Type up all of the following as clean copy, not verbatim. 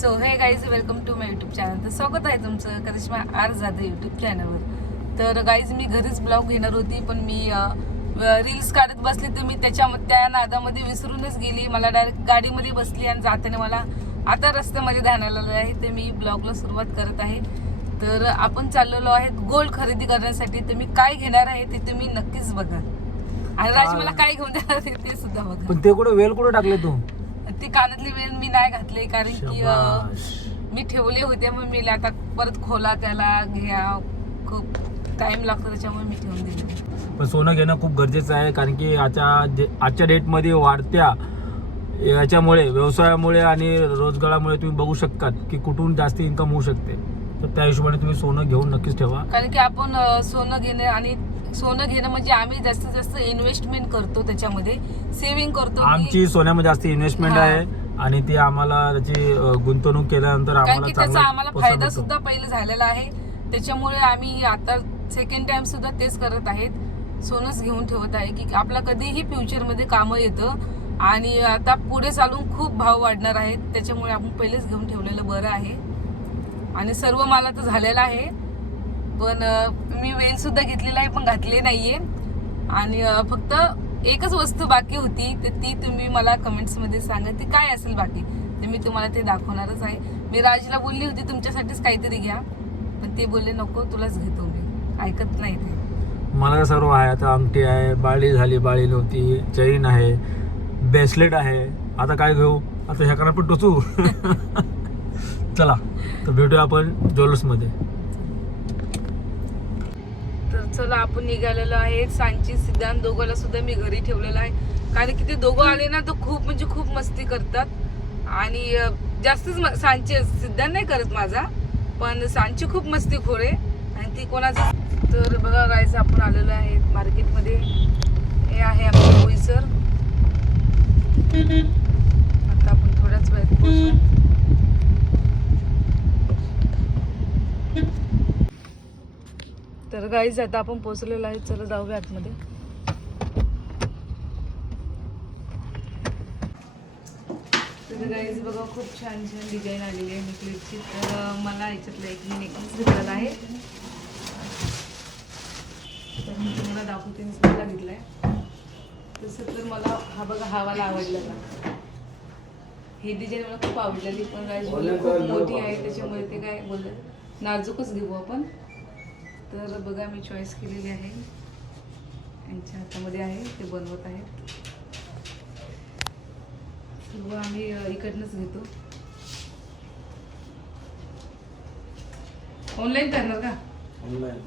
So hey guys welcome to my YouTube channel. तर स्वागत आहे तुमचं करिश्मा आर जाधव यूट्यूब चॅनलवर. तर गाईज मी घरीच ब्लॉग घेणार होती, पण मी रील्स काढत बसली तर मी त्या नादामध्ये विसरूनच गेली. मला डायरेक्ट गाडीमध्ये बसली आणि जाताना मला आता रस्त्यामध्ये ध्यान आलेलं आहे. ते मी ब्लॉगला सुरुवात करत आहे. तर आपण चाललेलो आहे गोल्ड खरेदी करण्यासाठी. तर मी काय घेणार आहे ते तुम्ही नक्कीच बघा आणि राज मला काय घेऊन देणार आहे ते सुद्धा बघा. पण ते कुठे वेल कुठे टाकले तू? ती कानातली वेल मी नाही घातली कारण की मी ठेवले होते, मग मी आता परत खोला त्याला घ्या खूप टाइम लागतो, त्याच्यामुळे मी ठेवून दिले. पण सोनं घेणं खूप गरजेचं आहे कारण की आजच्या डेटमध्ये वाढत्या याच्यामुळे व्यवसायामुळे आणि रोजगारामुळे तुम्ही बघू शकतात की कुठून जास्त इन्कम होऊ शकते. तर त्या हिशोबाने तुम्ही सोनं घेऊन नक्कीच ठेवा. कारण की आपण सोनं घेणं म्हणजे आम्ही जास्तीत जास्त इन्व्हेस्टमेंट करतो, त्याच्यामध्ये सेव्हिंग करतो. आमची सोन्यामध्ये जास्त इन्व्हेस्टमेंट आहे आणि ती आम्हाला त्याची गुंतवणूक केल्यानंतर कारण की त्याचा आम्हाला फायदा सुद्धा पहिले झालेला आहे. त्याच्यामुळे आम्ही आता सेकंड टाइम सुद्धा तेच करत आहेत, सोनंच घेऊन ठेवत आहे की आपला कधीही फ्युचरमध्ये कामं येतं. आणि आता पुढे चालून खूप भाव वाढणार आहेत, त्याच्यामुळे आपण पहिलेच घेऊन ठेवलेलं बरं आहे. आणि सर्व मला तर झालेलं आहे, पण मी वेल सुद्धा घेतलेला आहे पण घातले नाहीये. आणि फक्त एकच वस्तू बाकी होती, तर ती तुम्ही मला कमेंट्स मध्ये सांगा ती काय असेल बाकी, तर मी तुम्हाला ते दाखवणारच आहे. मी राजला बोलली होती तुमच्यासाठीच काहीतरी घ्या, पण ते बोलले नको तुलाच घेतो, मी ऐकत नाही ते. मला सर्व आहे. आता अंगठी आहे, बाळी झाली, बाळी नव्हती, चैन आहे, ब्रेसलेट आहे. आता काय घेऊ? आता ह्या करा पण टोचू. चला तर भेटूया आपण ज्वेलर्समध्ये. तर चला आपण निघालेलो आहे. सांची सिद्धांत दोघांना सुद्धा मी घरी ठेवलेलं आहे, कारण की ते दोघं आले ना तर खूप म्हणजे खूप मस्ती करतात. आणि जास्तच सांची सिद्धांत नाही करत माझा, पण सांची खूप मस्तीखोर आहे आणि ती कोणाचं. तर बघा गाईज आपण आलेलो आहे मार्केटमध्ये. हे आहे आमचं बोईसर. आता आपण थोड्याच वेळात पोहोचू. तर गाईज आता आपण पोहोचलेलो आहे. चला जाऊया आतमध्ये. तर गाईज बघा खूप छान छान डिझाईन आलेली आहे नेकलेसची. तर मला याच्यातला एक नेकलेस घेतलेला आहे, तर मी तुम्हाला दाखवते. मी सुद्धा घेतलाय. तसं तर मला हा बघा हा वाला आवडलेला. ही डिझाईन मला खूप आवडलेली, पण गाईज खूप मोठी आहे, त्याच्यामुळे ते काय बोललं नाजूकच घेऊ आपण. तर बघा मी चॉईस केलेली आहे. यांच्या हातामध्ये आहे, ते बनवत आहेत. सर्व आम्ही इकडनंच घेतो. ऑनलाईन करणार का? ऑनलाईन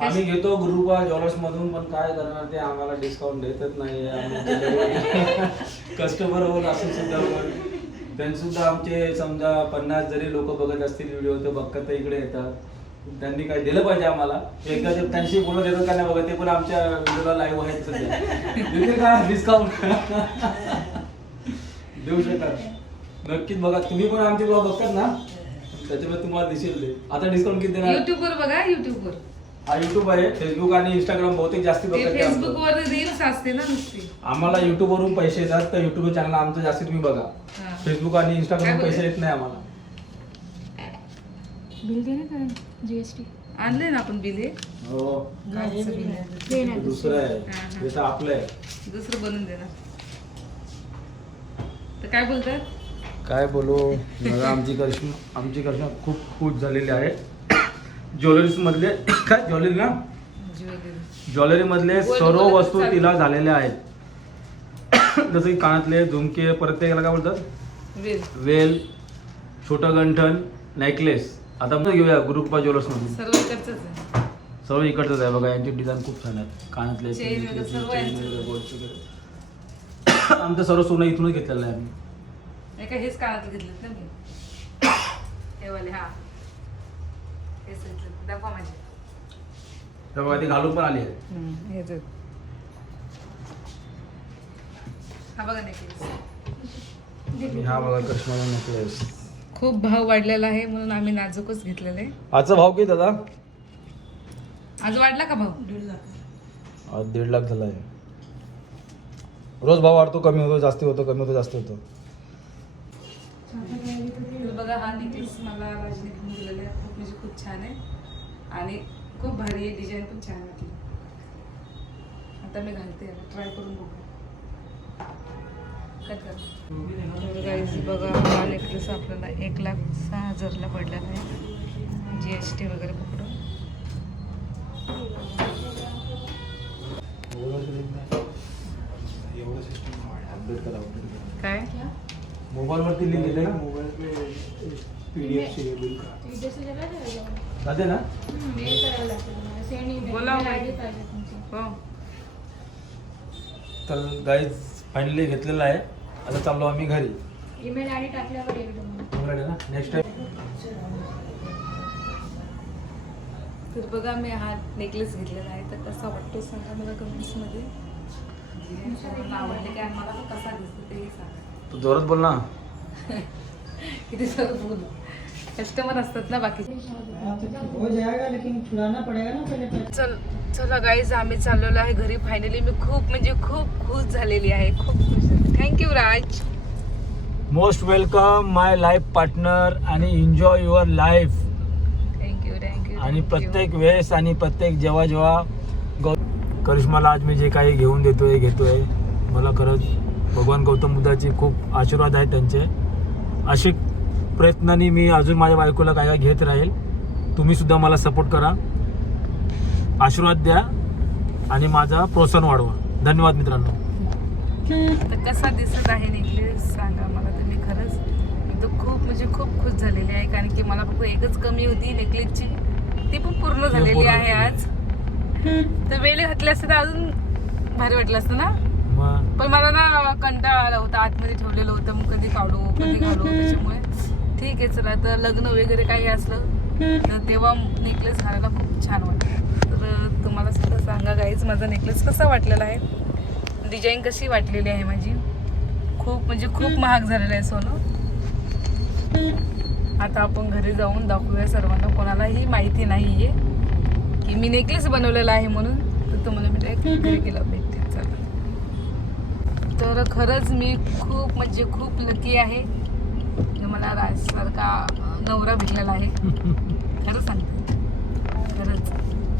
आम्ही घेतो ग्रुपा ज्वेलर्स मधून, पण काय करणार ते आम्हाला डिस्काउंट देतच नाही. कस्टमर होऊन असून सुद्धा पण त्यांनी सुद्धा आमचे समजा 50 जरी लोक बघत असतील व्हिडिओ, तर बघत इकडे येतात. त्यांनी काय दिलं पाहिजे आम्हाला. एकदा ते त्यांची बोलत येतात का नाही बघा, ते पण आमच्या व्हिडिओला लाईव्ह आहेत सध्या. देते का डिस्काउंट? देऊ शकतात नक्कीच. बघा तुम्ही पण आमचे ब्लॉग बघतात ना, त्याच्यामुळे तुम्हाला दिसेल ते. आता डिस्काउंट किती देणार? युट्यूबवर बघा. युट्यूबवर हा युट्यूब आहे. फेसबुक आणि इंस्टाग्राम बहुतेक जास्ती बघतात. फेसबुकवर रील्स असते ना नुसती. आम्हाला युट्यूब वरून पैसे येतात, तर युट्यूब चॅनल आमचं जास्ती तुम्ही बघा. फेसबुक आणि इंस्टाग्राम पैसे येत नाही आम्हाला. बिल दे ना, जीएसटी आणले ना आपण बिल. हे हो दुसरं आहे, जसं आपलं आहे. दुसरं बनवून देणार. तर काय बोलतात? काय बोलू. आमची करिश्मा खूप खुश झालेली आहे. ज्वेलरीज मधले काय ज्वेलरी ना, ज्वेलरी मधले सर्व वस्तू तिला झालेल्या आहेत. जसं की कानातले, झुमके, परत त्याला काय बोलतात वेल, छोटं गंठन, नेकलेस. आता घेऊया ग्रुपा ज्वेलर्स मध्ये. सर्व इकडचंच आहे. सर्व इकडचंच आहे बघा. यांची डिझाईन खूप छान आहेत. कानातले, आमचं सर्व सोनं इथूनच घेतलेलं आहे आम्ही. काय हेच कानातले घेतलेत ना मी. हे वाले हा हेच घेतले. दाखवा माझे. तेव्हा ती घालून पण आली आहे. हेच हा बघा नेकलेस. हा बघा करिश्माचा नेकलेस. खूप भाव वाढलेला आहे म्हणून आम्ही नाजूकच घेतलेलं आहे. आजचा भाव किती दादा? आज वाढला का भाव? 1.5 लाख. आज 1.5 लाख झाला आहे. रोज भाव वाढतो, कमी होतो, जास्ती होतो, कमी होतो, जास्त होतो. बघा हा नेकलेस मला राजने घेऊन दिलेला आहे. खूप म्हणजे खूप छान आहे आणि खूप भारी आहे. डिझाईन पण छान वाटली. आता मी घालते, ट्राय करून बघू. गाईज बघा हा नेकलेस आपल्याला 1,06,000ला पडलेला आहे, GST वगैरे पकडून. काय मोबाईलवरती लिंक दिले जाते ना. बोला हो. तर गाईज फायनली घेतलेला आहे. आता चाललो आम्ही घरी. ईमेल आयडी टाकल्यावर एकदम ना नेक्स्ट टाइम. तर बघा मी हा नेकलेस घेतलेला आहे, तर कसा वाटतो सांगा मला कमेंट्समध्ये. आवडले काय, मला पण कसा दिसतो तेही सांगा. तू जोरात बोल ना. किती सर बोलू, कस्टमर असतात ना बाकी. हो जाएगा लेकिन छुड़ाना पड़ेगा ना पहले. चला गाईज आम्ही चाललेलो आहे घरी. फायनली मी खूप म्हणजे खूप खुश झालेली आहे. खूप खुश. थँक्यू राज. मोस्ट वेलकम माय लाईफ पार्टनर आणि एन्जॉय युअर लाईफ. थँक्यू. आणि प्रत्येक वेळेस आणि प्रत्येक जेव्हा करिश्माला आज मी जे काही घेऊन घेतोय मला खरंच भगवान गौतम बुद्धाचे खूप आशीर्वाद आहेत त्यांचे. अशी प्रयत्नांनी मी अजून माझ्या बायकोला काय घेत राहील. तुम्ही सुद्धा मला सपोर्ट करा, आशीर्वाद द्या आणि माझा प्रोत्साहन वाढवा. धन्यवाद मित्रांनो. तर कसा दिसत आहे नेकलेस सांगा मला. तर मी खरंच मी तर खूप म्हणजे खूप खुश झालेली आहे, कारण की मला फक्त एकच कमी होती नेकलेसची, ती पण पूर्ण झालेली आहे आज. तर वेळे घातले असते तर अजून भारी वाटलं असतं ना. पण मला ना कंटाळा आला होता, आतमध्ये ठेवलेलं होतं, मग कधी काढू कधी घालू. त्याच्यामुळे ठीक आहे चला, तर लग्न वगैरे काही असलं तर तेव्हा नेकलेस घालायला खूप छान वाटतं. तर तुम्हाला सुद्धा सांगा गाईज माझा नेकलेस कसा वाटलेला आहे, डिझाईन कशी वाटलेली आहे माझी. खूप म्हणजे खूप महाग झालेलं आहे सोनं. आता आपण घरी जाऊन दाखवूया सर्वांना, कोणालाही माहिती नाही आहे की मी नेकलेस बनवलेला आहे म्हणून. तर तुम्हाला मी डायरेक्ट घरी गेला भेटते. चला, तर खरंच मी खूप म्हणजे खूप लकी आहे की मला राजसारखा नवरा भेटलेला आहे. खरं सांगते, खरंच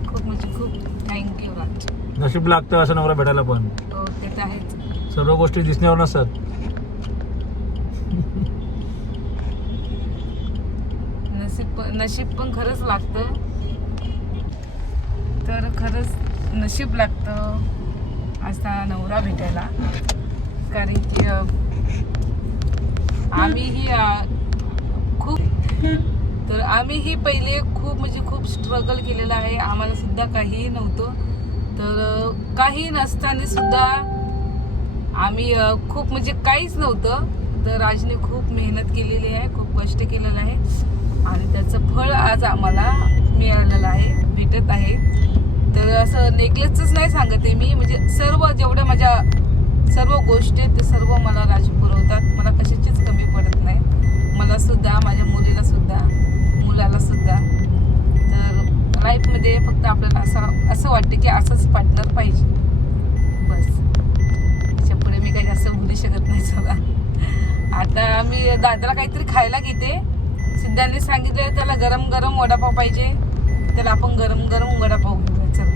खूप म्हणजे खूप थँक्यू राज. नशीब लागतं असं नवरा भेटायला पण. हो ते तर आहेच. सर्व गोष्टी दिसण्यावर नसतात. नशीब पण खरंच लागतं. तर खरंच नशीब लागतं असा नवरा भेटायला, कारण की आम्हीही पहिले खूप म्हणजे खूप स्ट्रगल केलेलं आहे. आम्हाला सुद्धा काहीही नव्हतं. तर काही नसताना सुद्धा आम्ही खूप म्हणजे काहीच नव्हतं. तर राजने खूप मेहनत केलेली आहे, खूप कष्ट केलेलं आहे आणि त्याचं फळ आज आम्हाला मिळालेलं आहे, भेटत आहे. तर असं नेकलेसच नाही सांगते मी, म्हणजे सर्व जेवढ्या माझ्या सर्व गोष्टी आहेत ते सर्व मला राज पुरवतात. मला कशाचीच कमी पडत नाही. मला सुद्धा, माझ्या मुलीला सुद्धा, मुलाला सुद्धा. तर लाईफमध्ये फक्त आपल्याला असं वाटतं की असंच पार्टनर पाहिजे, बस. त्याच्या पुढे मी काही जास्त बोलू शकत नाही. चला आता मी दादाला काहीतरी खायला घेते. सिद्धांनी सांगितलं त्याला गरम गरम वडापाव पाहिजे, त्याला आपण गरम गरम वडापाव घेऊया. चला.